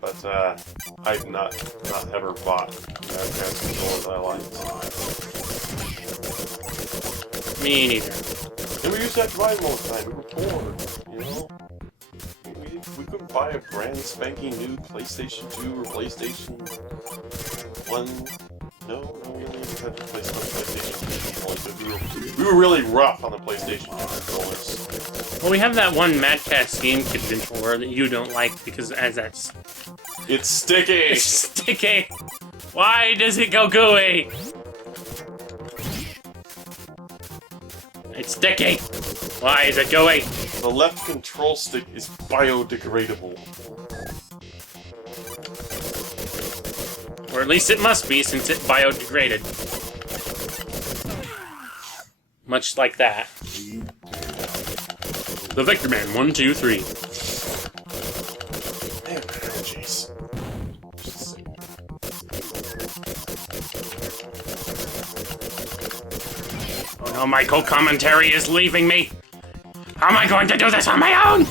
But I've not ever bought Madcast controller that I liked. Me neither. And we used to have to buy them all the time. We were poor, you know? We couldn't buy a brand spanking new PlayStation 2 or PlayStation 1. No, we only had to play some PlayStation 2 controllers. We were really rough on the PlayStation 2 controllers. Well, we have that one Mad Catz Game Kit controller that you don't like because as that's... It's sticky! It's sticky! Why does it go gooey? It's sticky! Why is it gooey? The left control stick is biodegradable. Or at least it must be, since it biodegraded. Much like that. The Vectorman, 1, 2, 3. Man, jeez. Oh no, my co-commentary is leaving me! How am I going to do this on my own?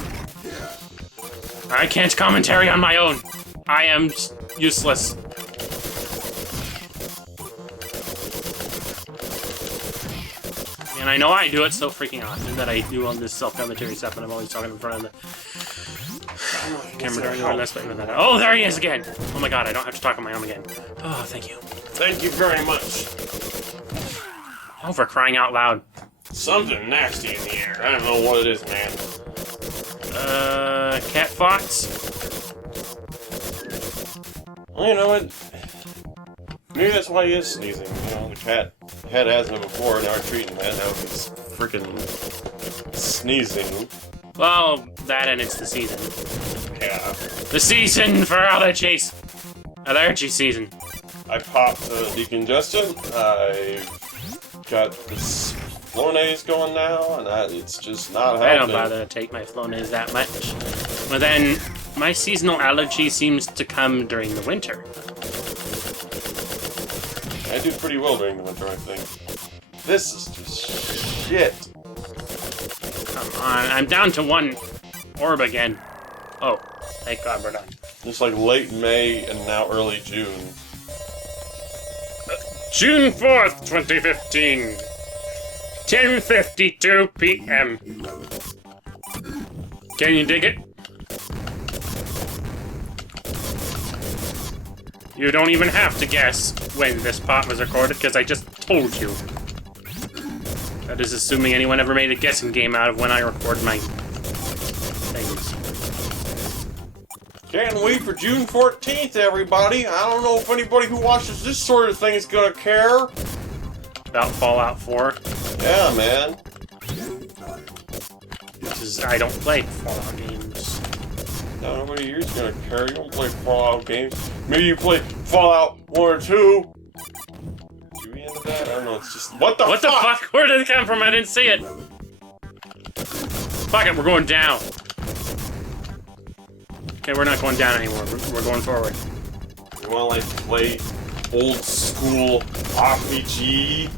I can't commentary on my own. I am useless. And I know I do it so freaking often that I do all this self-commentary stuff and I'm always talking in front of the camera during all this. Oh, there he is again! Oh my god, I don't have to talk on my own again. Oh, thank you. Thank you very much. Oh, for crying out loud. Something nasty in the air. I don't know what it is, man. Cat fox? Well, you know what? Maybe that's why he is sneezing. You know, the cat had asthma before, now we're treating that. Now he's freaking sneezing. Well, that and it's the season. Yeah. The season for allergies! Allergy season. I popped decongestant. I got this Flonase going now, and it's just not happening. I don't bother to take my Flonase that much. But then, my seasonal allergy seems to come during the winter. I do pretty well during the winter, I think. This is just shit. Come on, I'm down to 1 orb again. Oh, thank God we're done. It's like late May and now early June. June 4th, 2015. 10:52 p.m. Can you dig it? You don't even have to guess when this part was recorded, because I just told you. That is assuming anyone ever made a guessing game out of when I record my things. Can't wait for June 14th, everybody. I don't know if anybody who watches this sort of thing is gonna care. About Fallout 4. Yeah, man. Because I don't play Fallout games. No, nobody here is gonna care. You don't play Fallout games. Maybe you play Fallout 1 or 2. Did you be into that? I don't know. It's just what the fuck? Where did it come from? I didn't see it. Fuck it, we're going down. Okay, we're not going down anymore. We're going forward. You wanna like play old school RPG?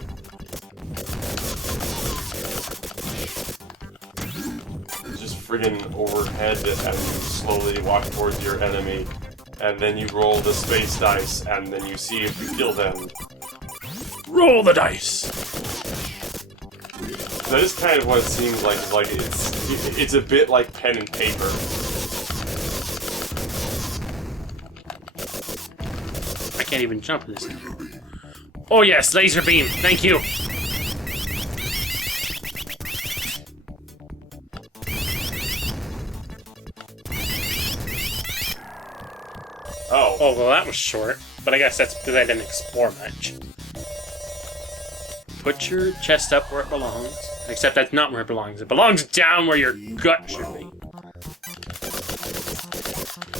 Just friggin' overhead and you slowly walk towards your enemy, and then you roll the space dice, and then you see if you kill them. Roll the dice. That is kind of what it seems like. It's a bit like pen and paper. I can't even jump this now. Oh yes, laser beam. Thank you. Oh, well that was short. But I guess that's because I didn't explore much. Put your chest up where it belongs. Except that's not where it belongs. It belongs down where your gut should be.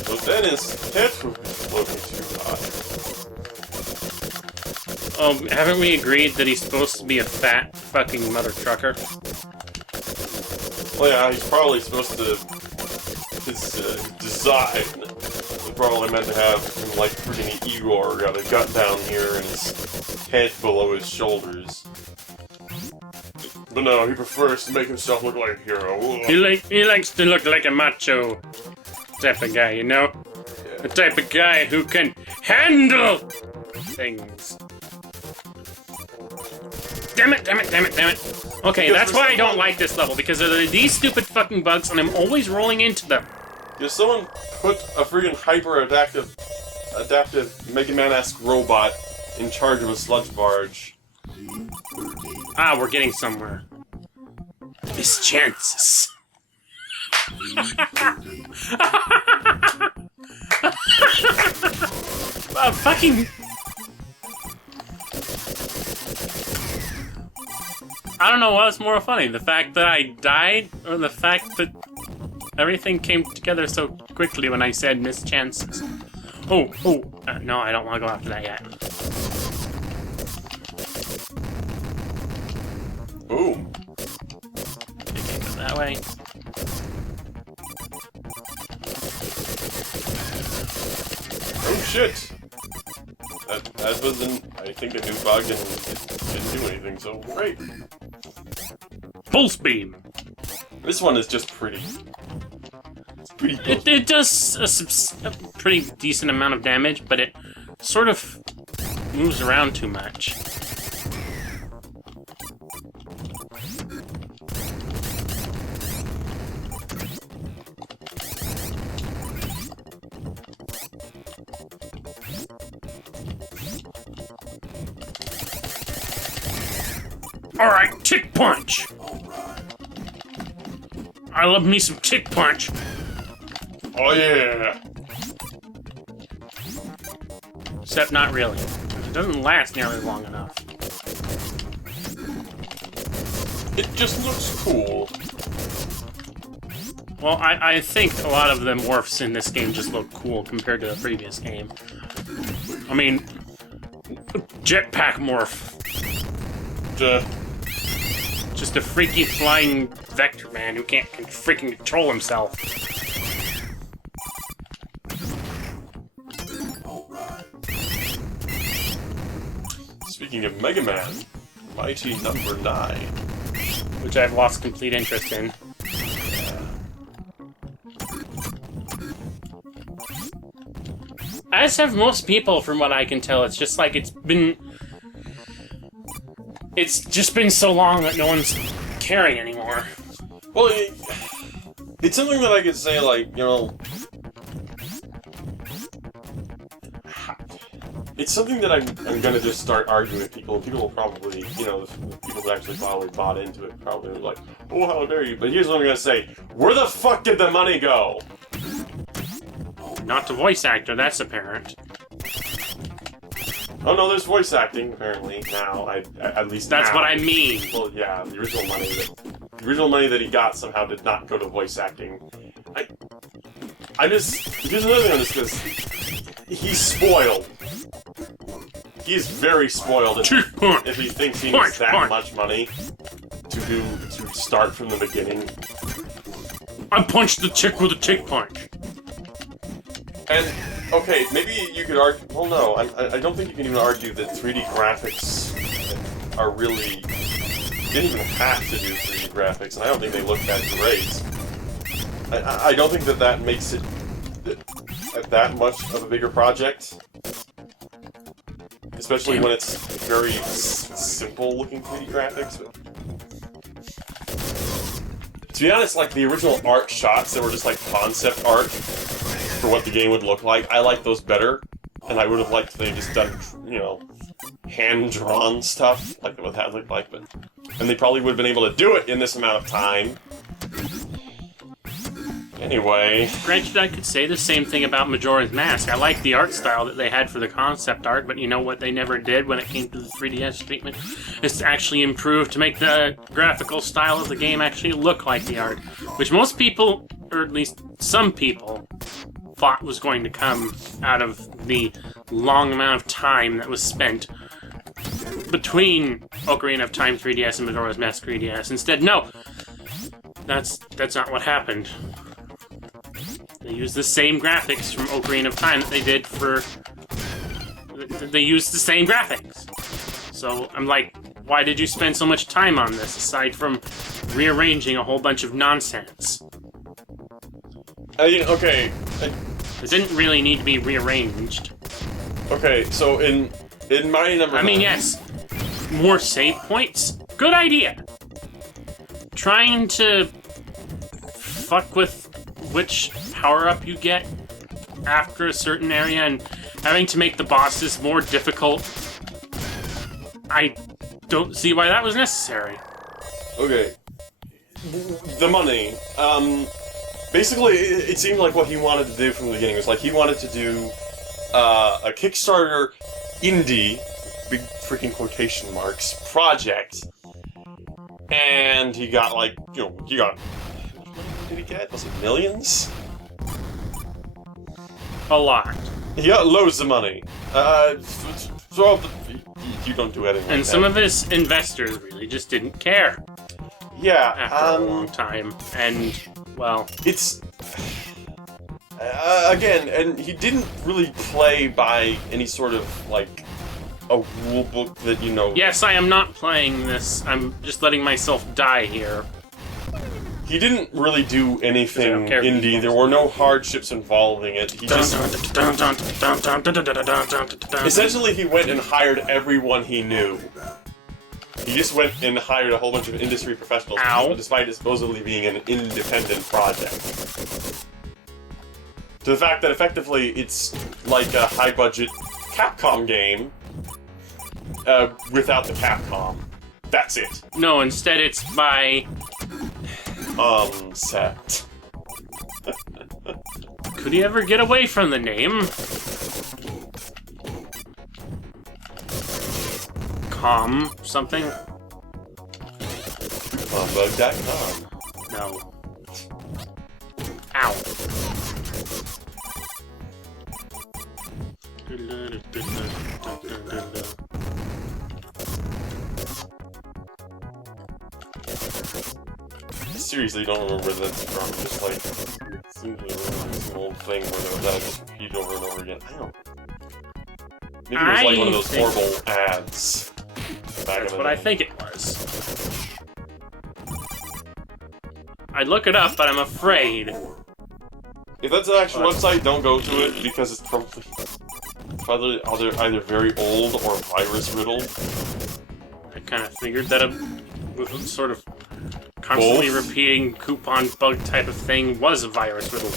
So then his head would be floating too high. Oh, haven't we agreed that he's supposed to be a fat fucking mother trucker? Well, yeah, he's probably supposed to... His design was probably meant to have him like freaking Igor, got a gut down here and his head below his shoulders. But no, he prefers to make himself look like a hero. He likes to look like a macho. type of guy, you know? The type of guy who can handle things. Damn it, damn it, damn it, damn it. Okay, that's why I don't like this level, because there are these stupid fucking bugs, and I'm always rolling into them. If someone put a freaking hyper-adaptive Mega Man-esque robot in charge of a sludge barge. Ah, we're getting somewhere. Mischances. Fucking... I don't know what's more funny, the fact that I died, or the fact that everything came together so quickly when I said mischances. No, I don't want to go after that yet. Boom. Okay, go that way. Oh shit! That was, I think, a new bug and it didn't do anything, so great. Pulse beam! This one is just pretty. It's pretty close. It does a pretty decent amount of damage, but it sort of moves around too much. Alright, tick punch! I love me some tick punch. Oh yeah! Except not really. It doesn't last nearly long enough. It just looks cool. Well, I think a lot of the morphs in this game just look cool compared to the previous game. I mean, jetpack morph. Just a freaky flying Vectorman who can't freaking control himself. Speaking of Mega Man, Mighty Number 9. Which I've lost complete interest in. As have most people, from what I can tell. It's just like it's just been so long that no one's caring anymore. Well, it's something that I could say, like, you know... It's something that I'm gonna just start arguing with people, and people will probably, you know, people who actually probably bought into it probably like, oh, how dare you, but here's what I'm gonna say. Where the fuck did the money go? Not the voice actor, that's apparent. Oh no, there's voice acting, apparently, now, at least That's now. what I mean! Well, yeah, the original money that he got somehow did not go to voice acting. Here's another thing on this, because he's spoiled. He's very spoiled if he thinks he needs that much money to start from the beginning. I punched the chick with a tick punch. And, okay, maybe you could argue... Well, no, I don't think you can even argue that 3D graphics are really... You didn't even have to do 3D graphics, and I don't think they look that great. I don't think that makes it that much of a bigger project. Especially when it's very simple-looking 3D graphics. But... To be honest, like, the original art shots that were just, like, concept art for what the game would look like, I like those better. And I would have liked if they just done, you know, hand-drawn stuff, like what that looked like, but... And they probably would have been able to do it in this amount of time. Anyway... Granted, I could say the same thing about Majora's Mask. I like the art style that they had for the concept art, but you know what they never did when it came to the 3DS treatment? Is to actually improve to make the graphical style of the game actually look like the art. Which most people, or at least some people, thought was going to come out of the long amount of time that was spent between Ocarina of Time 3DS and Majora's Mask 3DS. Instead, no! That's not what happened. They used the same graphics from Ocarina of Time that they did for... They used the same graphics. So, I'm like, why did you spend so much time on this, aside from rearranging a whole bunch of nonsense? I mean, okay, It didn't really need to be rearranged. Okay, so in my number. I mean, yes, more save points. Good idea. Trying to fuck with which power-up you get after a certain area and having to make the bosses more difficult. I don't see why that was necessary. Okay. The money. Basically, it seemed like what he wanted to do from the beginning was like he wanted to do a Kickstarter indie, big freaking quotation marks, project. And he got like, he got... What did he get? Was it millions? A lot. He got loads of money. You don't do anything. And some of his investors really just didn't care. Yeah. After a long time, and well, it's again, and he didn't really play by any sort of like a rule book that Yes, I am not playing this. I'm just letting myself die here. He didn't really do anything indie. There were no hardships involving it. He just... Essentially, he went and hired everyone he knew. He just went and hired a whole bunch of industry professionals, despite it supposedly being an independent project. To the fact that, effectively, it's like a high-budget Capcom game without the Capcom. That's it. No, instead it's by... set. Could he ever get away from the name? Something? Bug.com. No. Ow. Seriously, don't remember where that's from. Just like some old thing where that just repeated over and over again. I don't. Maybe it was like one of those horrible ads. That's what I think it was. I'd look it up, but I'm afraid. If that's an actual website, don't go to it because it's probably either very old or virus riddled. I kind of figured that a sort of constantly repeating coupon bug type of thing was a virus riddled.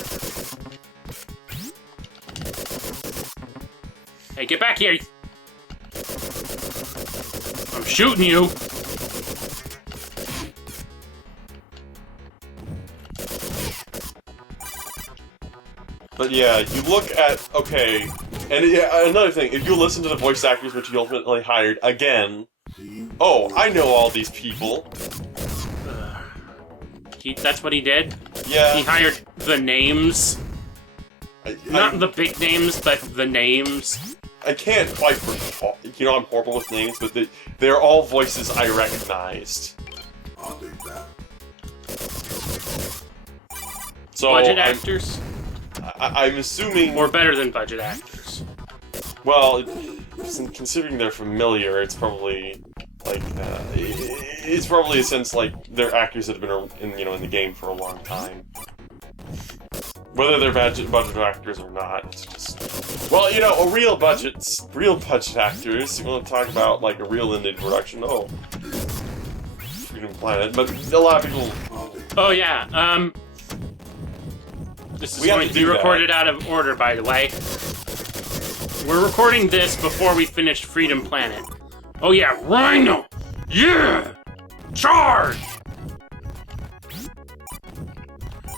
Hey, get back here! I'm shooting you! But yeah, you look at, okay, and yeah, another thing, if you listen to the voice actors which he ultimately hired, again, oh, I know all these people. That's what he did? Yeah. He hired the names. Not the big names, but the names. I can't quite recall, I'm horrible with names, but they're all voices I recognized. I'll take that. So budget actors? I'm assuming... Or better than budget actors. Well, considering they're familiar, it's probably, like, it's probably a sense, like, they're actors that have been, in the game for a long time. Whether they're budget actors or not, it's just... Well, a real budget actors, you want to talk about, like, a real indie production, Freedom Planet, but a lot of people... Oh, yeah, This is going to be recorded out of order, by the way. We're recording this before we finished Freedom Planet. Oh yeah, Rhino! Yeah! Charge!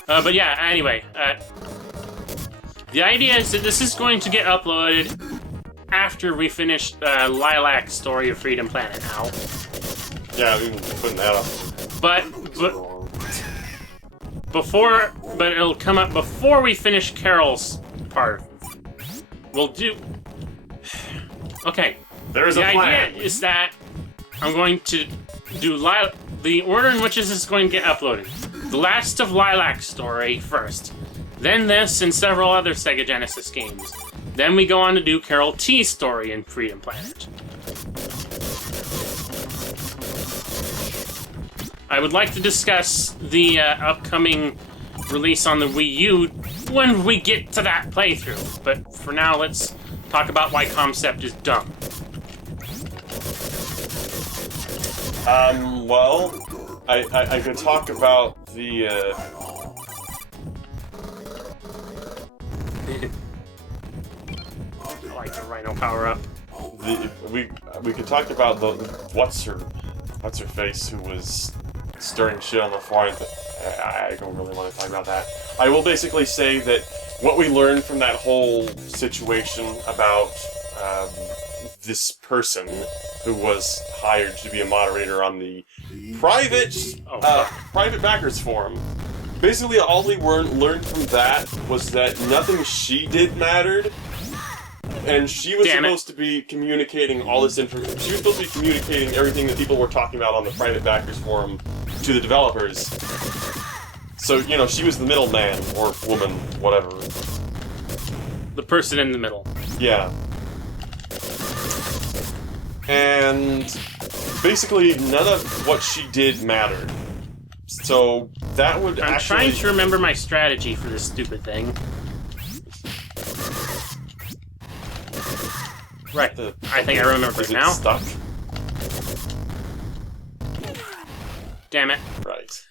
But yeah, anyway, the idea is that this is going to get uploaded after we finish Lilac Story of Freedom Planet now. Yeah, we've been putting that up. But it'll come up before we finish Carol's part. We'll do... Okay. There's a plan. The idea is that I'm going to do the order in which this is going to get uploaded. The Last of Lilac Story first. Then this and several other Sega Genesis games. Then we go on to do Carol T's story in Freedom Planet. I would like to discuss the upcoming release on the Wii U when we get to that playthrough. But for now, let's talk about why Concept is dumb. Well, I could talk about the, I like the Rhino power-up. we could talk about the what's her face who was stirring shit on the forum, but I don't really want to talk about that. I will basically say that what we learned from that whole situation about this person who was hired to be a moderator on the private private backers forum. Basically, all we learned from that was that nothing she did mattered. And she was supposed to be communicating all this information. She was supposed to be communicating everything that people were talking about on the private backers forum to the developers. So, you know, she was the middleman, or woman, whatever. The person in the middle. Yeah. And basically, none of what she did mattered. So, that would I'm trying to remember my strategy for this stupid thing. Right. I think I remember it now. Stuck? Damn it. Right.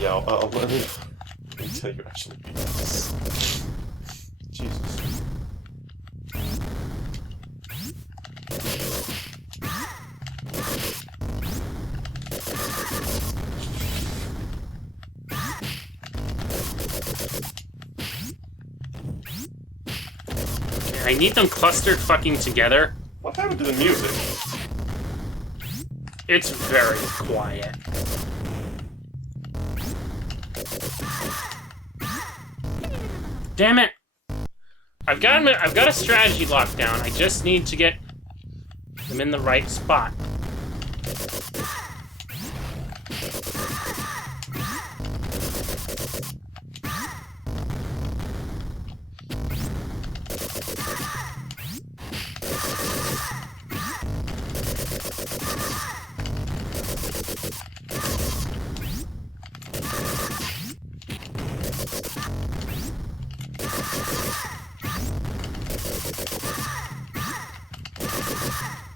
Yeah, let me tell you actually beat this. Jesus. I need them clustered fucking together. What happened to the music? It's very quiet. Damn it! I've got a strategy locked down. I just need to get them in the right spot.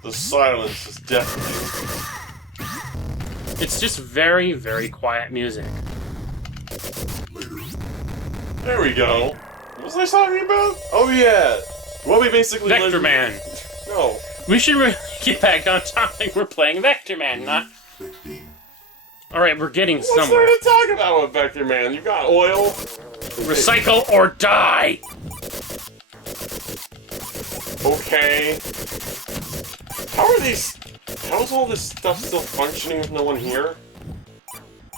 The silence is deafening. It's just very, very quiet music. There we go. What was I talking about? Oh yeah! What we basically Vectorman! No. We should really get back on topic. We're playing Vectorman, not... Alright, we're getting somewhere. What's there to talk about with Vectorman? You got oil? Recycle or die! Okay. How's all this stuff still functioning with no one here?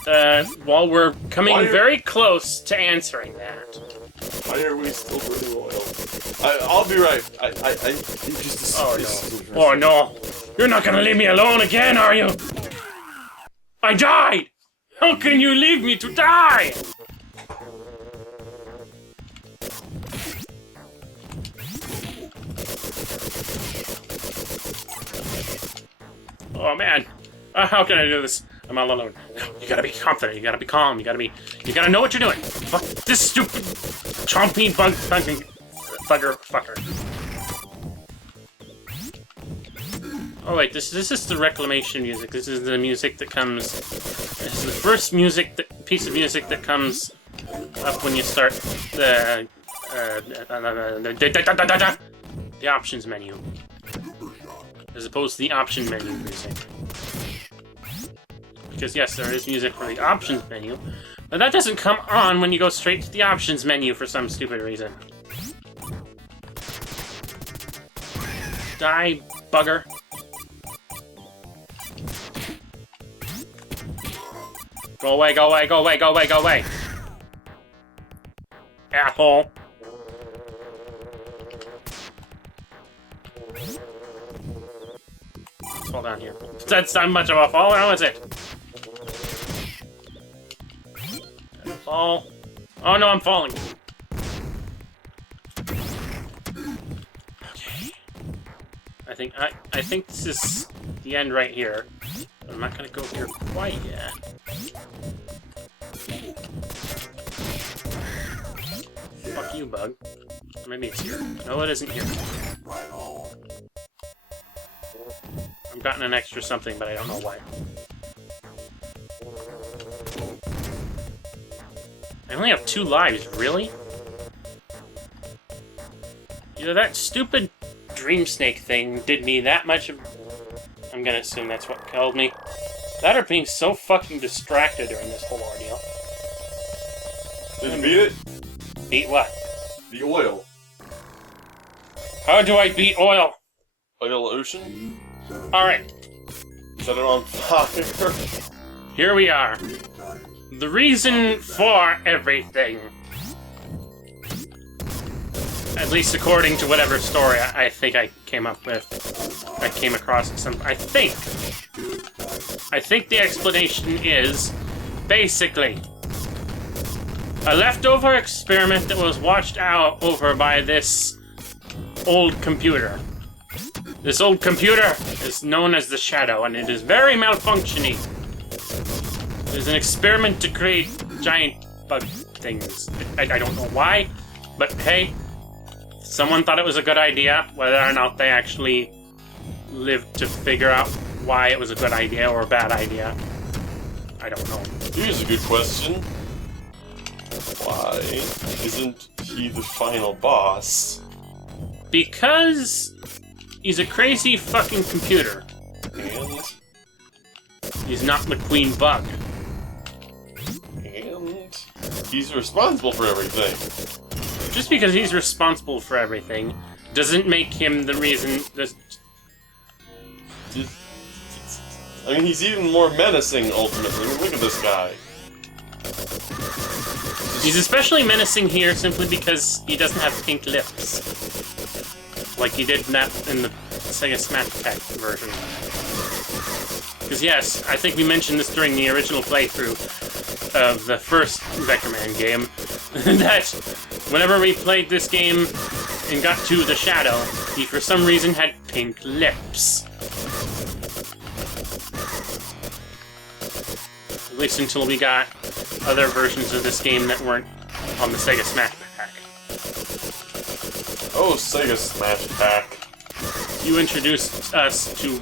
Well, we're coming very close to answering that. Why are we still burning oil? I'll be right. I just... Oh no. You're not gonna leave me alone again, are you? I died! How can you leave me to die? Oh man, how can I do this? I'm all alone. No, you gotta be confident. You gotta be calm. You gotta know what you're doing. Fuck this stupid chompy bug fucking fucker. Oh wait, this is the reclamation music. This is the music that comes. This is the first piece of music that comes up when you start the options menu, as opposed to the option menu music. Because yes, there is music for the options menu, but that doesn't come on when you go straight to the options menu for some stupid reason. Die, bugger. Go away, go away, go away, go away, go away! Asshole. Let's fall down here. That's not much of a fall, how is it? Fall. Oh no, I'm falling. Okay. I I think this is the end right here. But I'm not gonna go here quite yet. Fuck you, bug. Maybe it's here. No, it isn't here. I've gotten an extra something, but I don't know why. I only have 2 lives, really? Either that stupid dream snake thing did me that much of... I'm gonna assume that's what killed me. That or being so fucking distracted during this whole ordeal. Did you beat it? Beat what? The oil. How do I beat oil? Oil ocean? Alright, Set it on fire. here we are. The reason for everything. At least according to whatever story I think I came up with. I came across some... I think the explanation is, basically, a leftover experiment that was watched out over by this old computer. This old computer is known as the Shadow, and it is very malfunctioning. It is an experiment to create giant bug things. I don't know why, but hey, someone thought it was a good idea. Whether or not they actually lived to figure out why it was a good idea or a bad idea, I don't know. Here's a good question. Why isn't he the final boss? Because he's a crazy fucking computer. And He's not the queen bug. he's responsible for everything. Just because he's responsible for everything doesn't make him the reason... I mean, he's even more menacing, ultimately. I mean, look at this guy. He's especially menacing here simply because he doesn't have pink lips. Like he did in the Sega Smash Pack version. Because yes, I think we mentioned this during the original playthrough of the first Vectorman game, that whenever we played this game and got to the Shadow, he for some reason had pink lips. At least until we got other versions of this game that weren't on the Sega Smash Pack. Oh, Sega Smash Pack. You introduced us to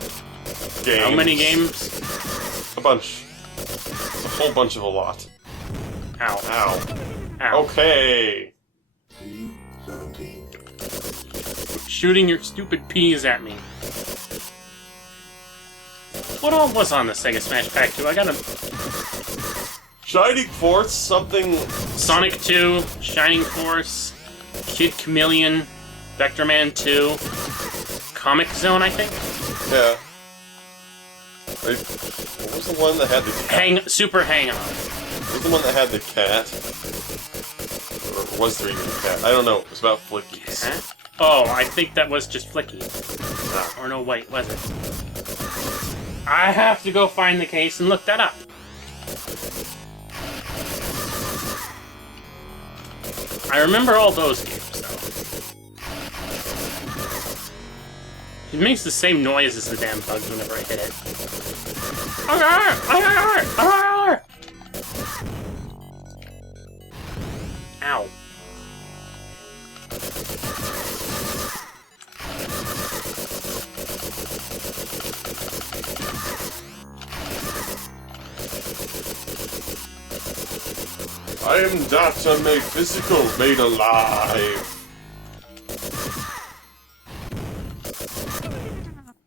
Games. how many games? A bunch. A whole bunch of a lot. Ow. Ow. Ow. Okay. Shooting your stupid peas at me. What all was on the Sega Smash Pack 2? I got a... Shining Force, something... Sonic 2, Shining Force, Kid Chameleon, Vectorman 2, Comic Zone, I think? Yeah. Wait, what was the one that had the cat? Super Hang-On. What was the one that had the cat? Or was there even a cat? I don't know. It was about Flickies. Huh? Oh, I think that was just Flicky. Ah. Or no, wait, was it? I have to go find the case and look that up. I remember all those games, though. It makes the same noise as the damn bugs whenever I hit it. Ow. I am Dr. Made Physical, made alive.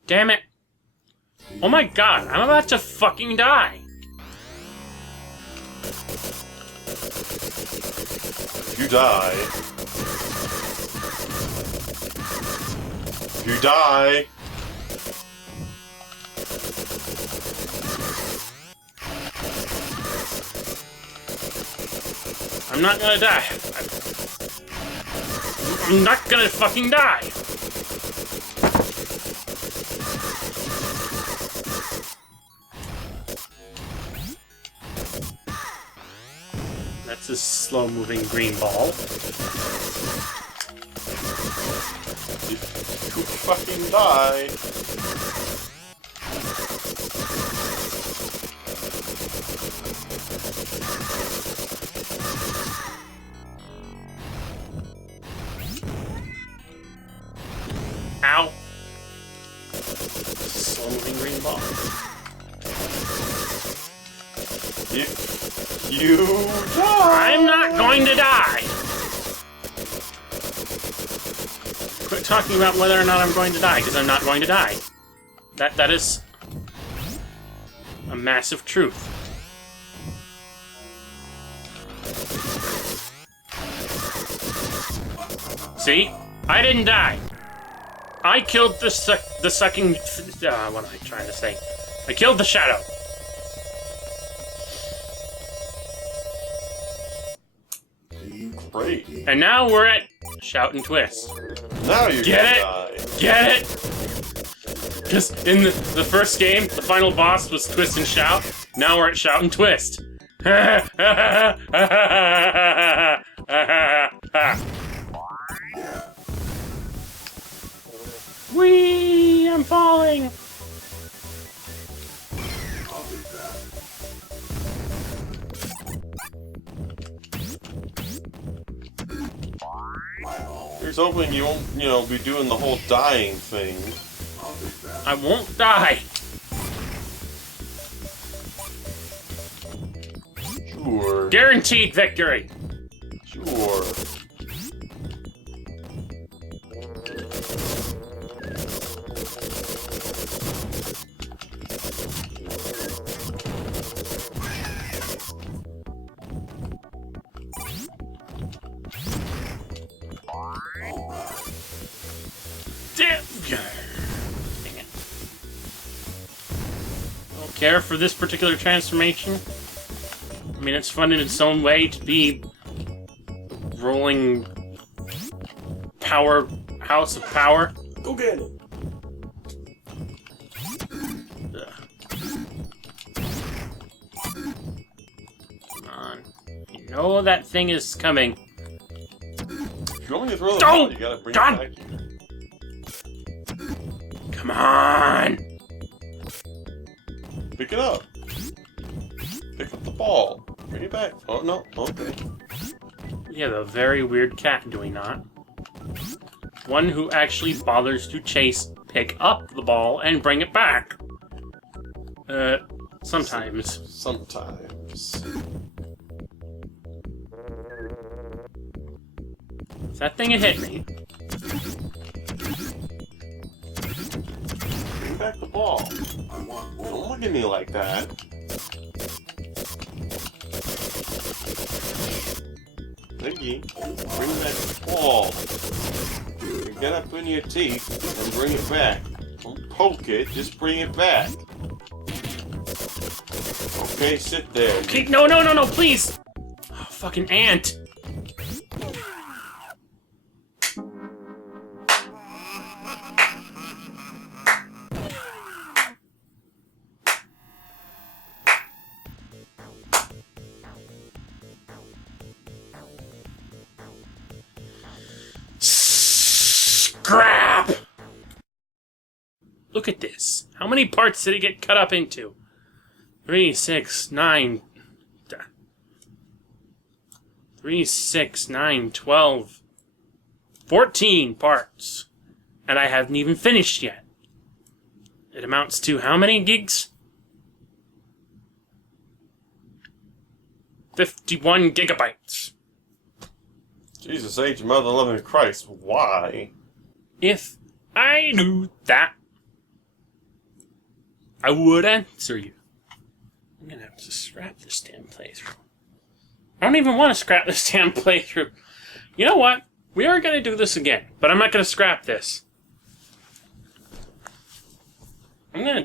Damn it. Oh my god, I'm about to fucking die. If you die... If you die... I'm not gonna die. I'm not gonna fucking die. That's a slow-moving green ball. If you fucking die. Ow. Slow moving green ball. If you die... I'm not going to die! Quit talking about whether or not I'm going to die, because I'm not going to die. That is a massive truth. See? I didn't die. I killed the sucking... what am I trying to say? I killed the shadow. Great. And now we're at Shout and Twist. Now you're Get gonna it? die. Get it? Because in the first game, the final boss was Twist and Shout. Now we're at Shout and Twist. Whee! I'm falling! Here's hoping you won't, be doing the whole dying thing. I won't die! Sure. Guaranteed victory! Sure. Dang it. Don't care for this particular transformation. I mean, it's fun in its own way to be rolling power house of power. Go get it. Come on. You know that thing is coming. If you want me to throw the Don't! ball, you gotta bring Don't! it back here. Come on! Pick it up. Pick up the ball. Bring it back. Oh, no. Okay. We have a very weird cat, do we not? One who actually bothers to pick up the ball and bring it back. Sometimes. Sometimes. If that thing had hit me. Bring back the ball. Don't look at me like that. Nikki, bring back the ball. You get up in your teeth and bring it back. Don't poke it, just bring it back. Okay, sit there. Okay, no, please! Oh, fucking ant! Scrap! Look at this. How many parts did it get cut up into? 3, 6, 9... 3, 6, 9, 12... 14 parts. And I haven't even finished yet. It amounts to how many gigs? 51 gigabytes. Jesus H, Mother Loving Christ, why? If I knew that, I would answer you. I'm gonna have to scrap this damn playthrough. I don't even want to scrap this damn playthrough. You know what? We are gonna do this again, but I'm not gonna scrap this. I'm gonna